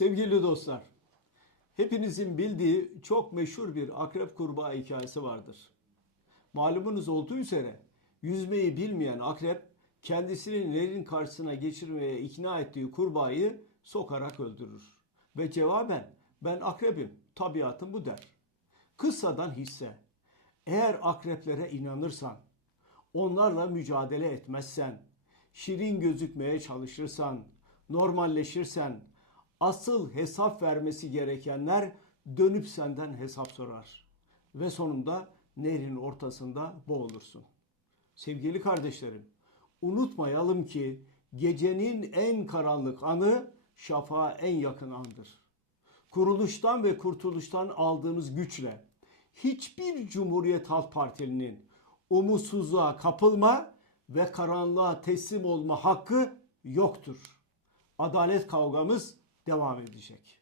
Sevgili dostlar, hepinizin bildiği çok meşhur bir akrep kurbağa hikayesi vardır. Malumunuz olduğu üzere yüzmeyi bilmeyen akrep kendisini nehrin karşısına geçirmeye ikna ettiği kurbağayı sokarak öldürür. Ve cevaben ben akrebim, tabiatım bu der. Kıssadan hisse. Eğer akreplere inanırsan, onlarla mücadele etmezsen, şirin gözükmeye çalışırsan, normalleşirsen, asıl hesap vermesi gerekenler dönüp senden hesap sorar. Ve sonunda nehrin ortasında boğulursun. Sevgili kardeşlerim, unutmayalım ki gecenin en karanlık anı şafağa en yakın andır. Kuruluştan ve kurtuluştan aldığınız güçle hiçbir Cumhuriyet Halk Partili'nin umutsuzluğa kapılma ve karanlığa teslim olma hakkı yoktur. Adalet kavgamız devam edecek.